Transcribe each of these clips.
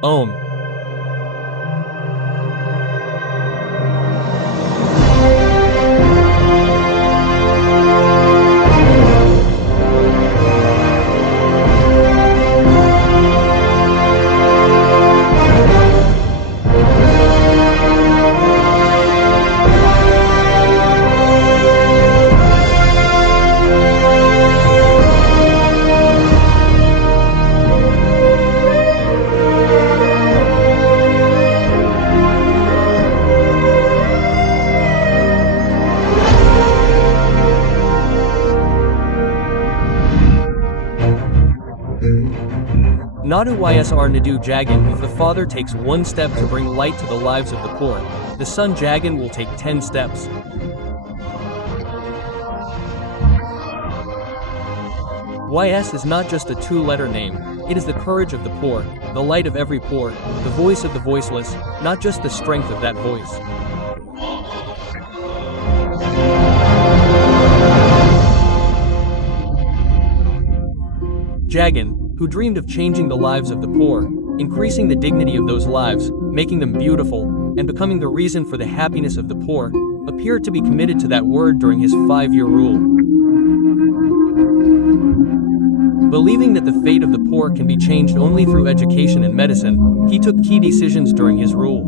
Om. Nadu Ysr Nadu Jagan. If the father takes one step to bring light to the lives of the poor, the son Jagan will take 10 steps. YS is not just a two-letter name, it is the courage of the poor, the light of every poor, the voice of the voiceless, not just the strength of that voice. Jagan, who dreamed of changing the lives of the poor, increasing the dignity of those lives, making them beautiful, and becoming the reason for the happiness of the poor, appeared to be committed to that word during his 5-year rule. Believing that the fate of the poor can be changed only through education and medicine, he took key decisions during his rule.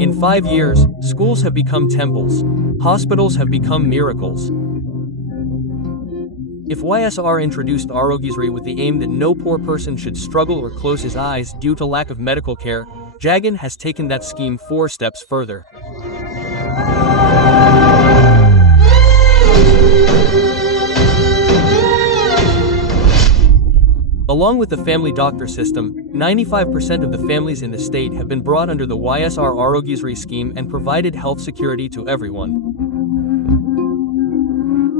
In 5 years, schools have become temples, hospitals have become miracles. If YSR introduced Arogyasri with the aim that no poor person should struggle or close his eyes due to lack of medical care, Jagan has taken that scheme 4 steps further. Along with the family doctor system, 95% of the families in the state have been brought under the YSR Arogyasri scheme and provided health security to everyone.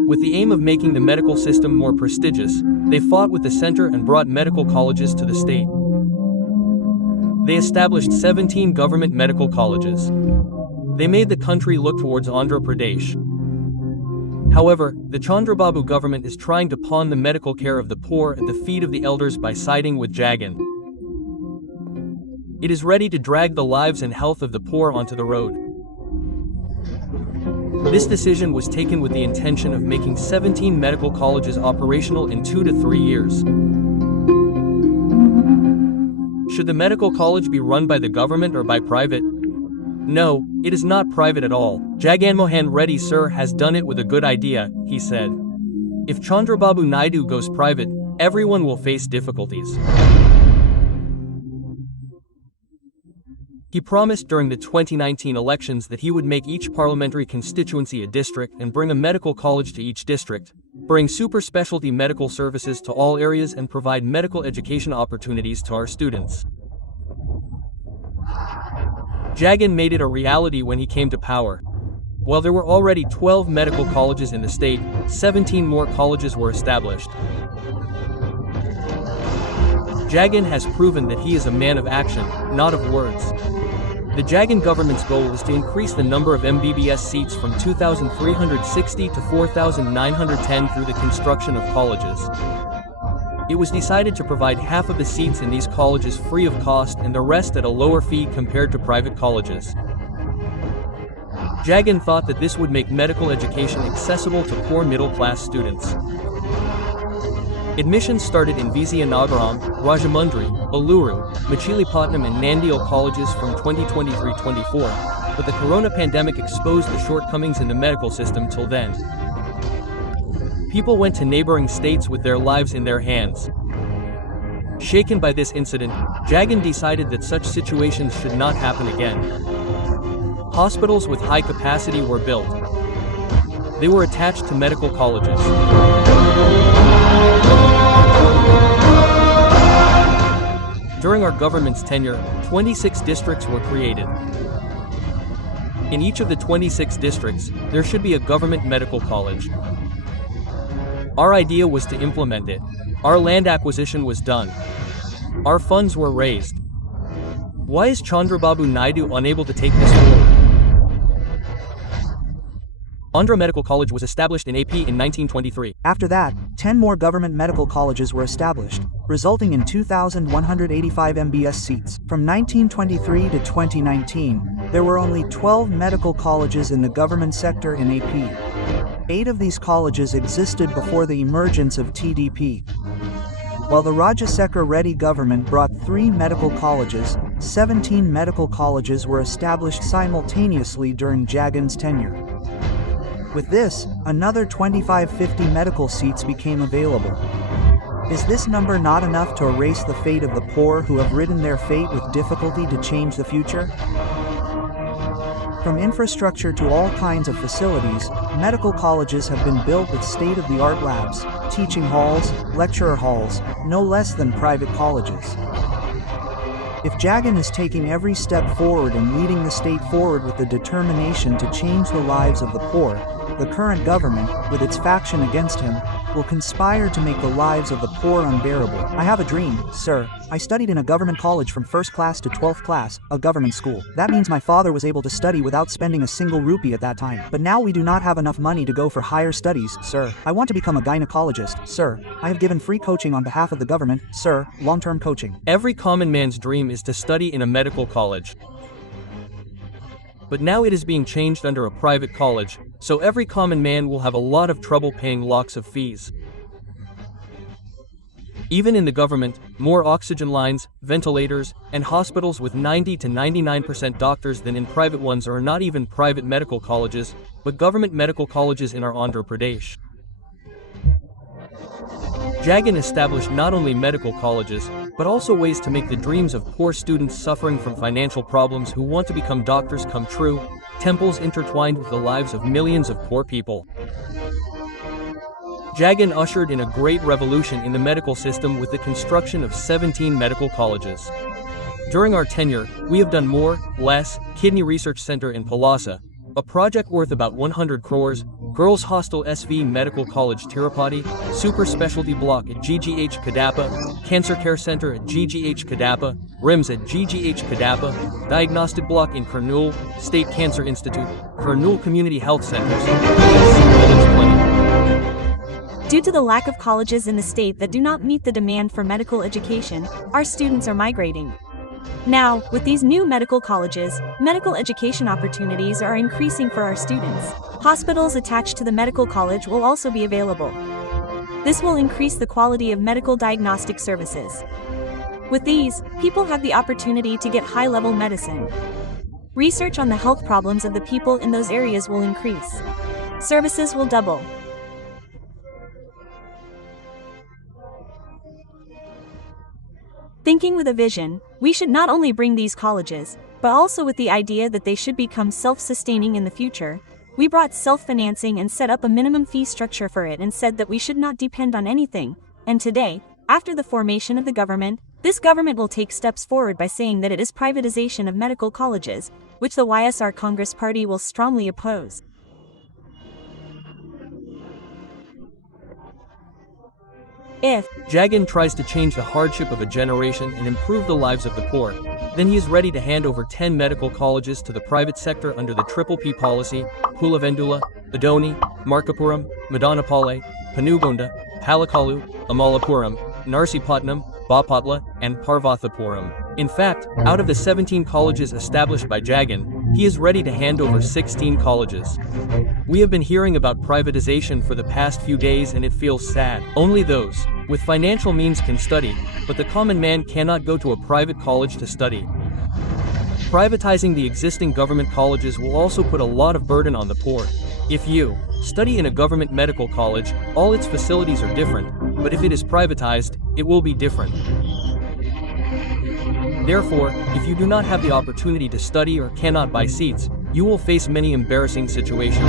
With the aim of making the medical system more prestigious, they fought with the center and brought medical colleges to the state. They established 17 government medical colleges. They made the country look towards Andhra Pradesh. However, the Chandrababu government is trying to pawn the medical care of the poor at the feet of the elders by siding with Jagan. It is ready to drag the lives and health of the poor onto the road. This decision was taken with the intention of making 17 medical colleges operational in 2 to 3 years. Should the medical college be run by the government or by private? No, it is not private at all. Jagan Mohan Reddy sir has done it with a good idea, he said. If Chandrababu Naidu goes private, everyone will face difficulties. He promised during the 2019 elections that he would make each parliamentary constituency a district and bring a medical college to each district, bring super specialty medical services to all areas and provide medical education opportunities to our students. Jagan made it a reality when he came to power. While there were already 12 medical colleges in the state, 17 more colleges were established. Jagan has proven that he is a man of action, not of words. The Jagan government's goal is to increase the number of MBBS seats from 2,360 to 4,910 through the construction of colleges. It was decided to provide half of the seats in these colleges free of cost and the rest at a lower fee compared to private colleges. Jagan thought that this would make medical education accessible to poor middle-class students. Admissions started in Vizianagaram, Rajamundry, Aluru, Machilipatnam and Nandyal colleges from 2023-24, but the corona pandemic exposed the shortcomings in the medical system till then. People went to neighboring states with their lives in their hands. Shaken by this incident, Jagan decided that such situations should not happen again. Hospitals with high capacity were built. They were attached to medical colleges. During our government's tenure, 26 districts were created. In each of the 26 districts, there should be a government medical college. Our idea was to implement it. Our land acquisition was done. Our funds were raised. Why is Chandrababu Naidu unable to take this forward? Andhra Medical College was established in AP in 1923. After that, 10 more government medical colleges were established, resulting in 2,185 MBS seats. From 1923 to 2019, there were only 12 medical colleges in the government sector in AP. 8 of these colleges existed before the emergence of TDP. While the Rajasekhar Reddy government brought 3 medical colleges, 17 medical colleges were established simultaneously during Jagan's tenure. With this, another 2,550 medical seats became available. Is this number not enough to erase the fate of the poor who have ridden their fate with difficulty to change the future? From infrastructure to all kinds of facilities, medical colleges have been built with state-of-the-art labs, teaching halls, lecturer halls, no less than private colleges. If Jagan is taking every step forward and leading the state forward with the determination to change the lives of the poor, the current government, with its faction against him, will conspire to make the lives of the poor unbearable. I have a dream, sir. I studied in a government college from 1st class to 12th class, a government school. That means my father was able to study without spending a single rupee at that time. But now we do not have enough money to go for higher studies, sir. I want to become a gynecologist, sir. I have given free coaching on behalf of the government, sir, long-term coaching. Every common man's dream is to study in a medical college. But now it is being changed under a private college, so every common man will have a lot of trouble paying lakhs of fees. Even in the government, more oxygen lines, ventilators, and hospitals with 90 to 99% doctors than in private ones are not even private medical colleges, but government medical colleges in our Andhra Pradesh. Jagan established not only medical colleges, but also ways to make the dreams of poor students suffering from financial problems who want to become doctors come true, temples intertwined with the lives of millions of poor people. Jagan ushered in a great revolution in the medical system with the construction of 17 medical colleges. During our tenure, we have done more, less, Kidney Research Center in Palasa, a project worth about 100 crores, Girls Hostel SV Medical College Tirupati, Super Specialty Block at GGH Kadapa, Cancer Care Center at GGH Kadapa, RIMS at GGH Kadapa, Diagnostic Block in Kurnool, State Cancer Institute, Kurnool Community Health Centers, Due to the lack of colleges in the state that do not meet the demand for medical education, our students are migrating. Now, with these new medical colleges, medical education opportunities are increasing for our students. Hospitals attached to the medical college will also be available. This will increase the quality of medical diagnostic services. With these, people have the opportunity to get high-level medicine. Research on the health problems of the people in those areas will increase. Services will double. Thinking with a vision, we should not only bring these colleges, but also with the idea that they should become self-sustaining in the future. We brought self-financing and set up a minimum fee structure for it and said that we should not depend on anything. And today, after the formation of the government, this government will take steps forward by saying that it is privatization of medical colleges, which the YSR Congress Party will strongly oppose. If Jagan tries to change the hardship of a generation and improve the lives of the poor, then he is ready to hand over 10 medical colleges to the private sector under the Triple P policy: Pulavendula, Adoni, Markapuram, Madanapalli, Panugonda, Palakalu, Amalapuram, Narsipatnam, Bapatla, and Parvathapuram. In fact, out of the 17 colleges established by Jagan, he is ready to hand over 16 colleges. We have been hearing about privatization for the past few days and it feels sad. Only those with financial means can study, but the common man cannot go to a private college to study. Privatizing the existing government colleges will also put a lot of burden on the poor. If you study in a government medical college, all its facilities are different, but if it is privatized, it will be different. Therefore, if you do not have the opportunity to study or cannot buy seats, you will face many embarrassing situations.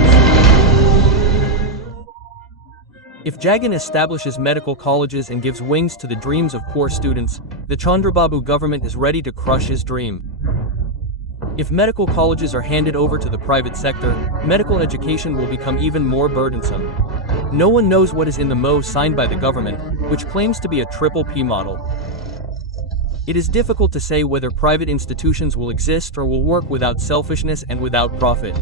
If Jagan establishes medical colleges and gives wings to the dreams of poor students, the Chandrababu government is ready to crush his dream. If medical colleges are handed over to the private sector, medical education will become even more burdensome. No one knows what is in the MO signed by the government, which claims to be a Triple P model. It is difficult to say whether private institutions will exist or will work without selfishness and without profit.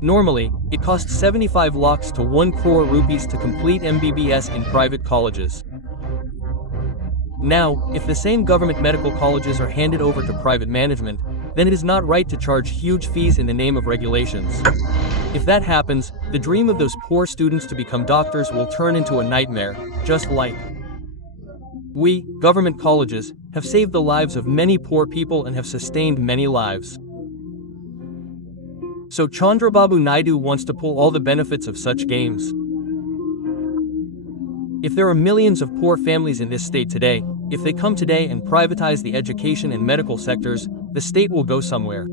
Normally, it costs 75 lakhs to 1 crore rupees to complete MBBS in private colleges. Now, if the same government medical colleges are handed over to private management, then it is not right to charge huge fees in the name of regulations. If that happens, the dream of those poor students to become doctors will turn into a nightmare, just like we, government colleges, have saved the lives of many poor people and have sustained many lives. So Chandrababu Naidu wants to pull all the benefits of such games. If there are millions of poor families in this state today, if they come today and privatize the education and medical sectors, the state will go somewhere.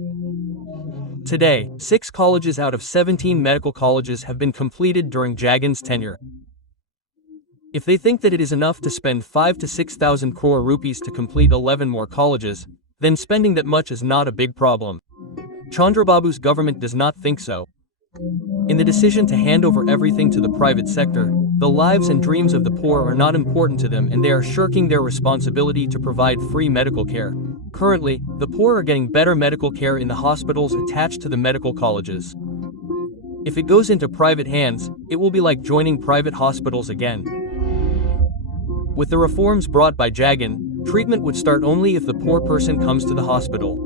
Today, 6 colleges out of 17 medical colleges have been completed during Jagan's tenure. If they think that it is enough to spend 5 to 6,000 crore rupees to complete 11 more colleges, then spending that much is not a big problem. Chandrababu's government does not think so. In the decision to hand over everything to the private sector, the lives and dreams of the poor are not important to them and they are shirking their responsibility to provide free medical care. Currently, the poor are getting better medical care in the hospitals attached to the medical colleges. If it goes into private hands, it will be like joining private hospitals again. With the reforms brought by Jagan, treatment would start only if the poor person comes to the hospital.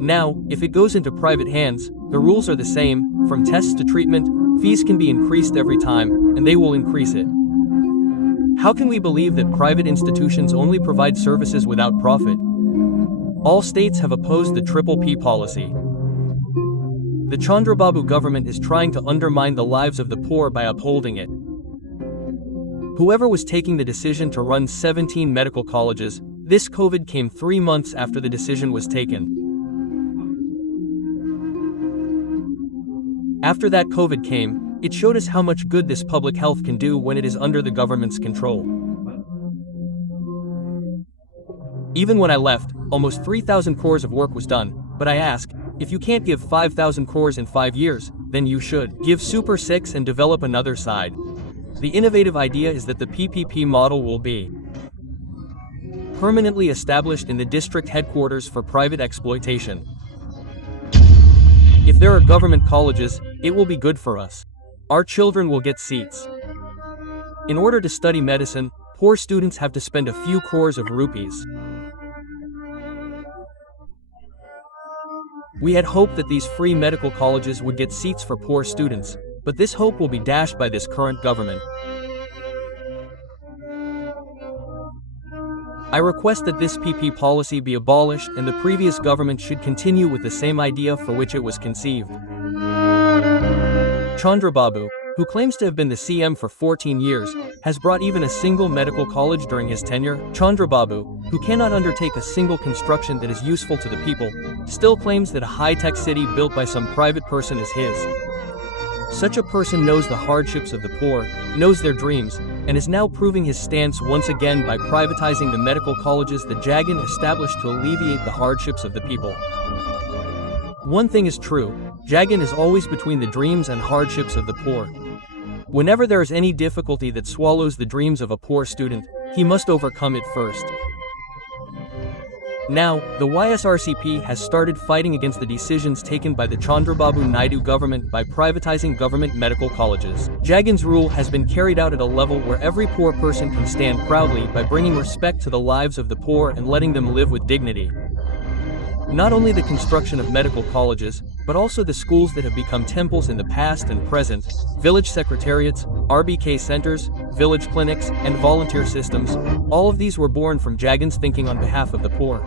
Now, if it goes into private hands, the rules are the same, from tests to treatment, fees can be increased every time, and they will increase it. How can we believe that private institutions only provide services without profit? All states have opposed the Triple P policy. The Chandrababu government is trying to undermine the lives of the poor by upholding it. Whoever was taking the decision to run 17 medical colleges, this COVID came 3 months after the decision was taken. After that COVID came, it showed us how much good this public health can do when it is under the government's control. Even when I left, almost 3,000 crores of work was done, but I ask, if you can't give 5,000 crores in 5 years, then you should give Super 6 and develop another side. The innovative idea is that the PPP model will be permanently established in the district headquarters for private exploitation. If there are government colleges, it will be good for us. Our children will get seats. In order to study medicine, poor students have to spend a few crores of rupees. We had hoped that these free medical colleges would get seats for poor students, but this hope will be dashed by this current government. I request that this PP policy be abolished and the previous government should continue with the same idea for which it was conceived. Chandrababu, who claims to have been the CM for 14 years, has brought even a single medical college during his tenure. Chandrababu, who cannot undertake a single construction that is useful to the people, still claims that a high-tech city built by some private person is his. Such a person knows the hardships of the poor, knows their dreams, and is now proving his stance once again by privatizing the medical colleges that Jagan established to alleviate the hardships of the people. One thing is true, Jagan is always between the dreams and hardships of the poor. Whenever there is any difficulty that swallows the dreams of a poor student, he must overcome it first. Now, the YSRCP has started fighting against the decisions taken by the Chandrababu Naidu government by privatizing government medical colleges. Jagan's rule has been carried out at a level where every poor person can stand proudly by bringing respect to the lives of the poor and letting them live with dignity. Not only the construction of medical colleges, but also the schools that have become temples in the past and present, village secretariats, RBK centers, village clinics, and volunteer systems, all of these were born from Jagan's thinking on behalf of the poor.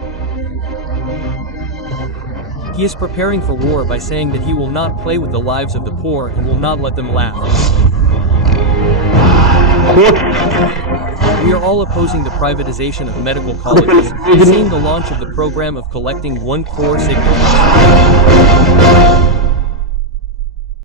He is preparing for war by saying that he will not play with the lives of the poor and will not let them laugh. We are all opposing the privatization of medical colleges, seeing the launch of the program of collecting 1 crore signatures.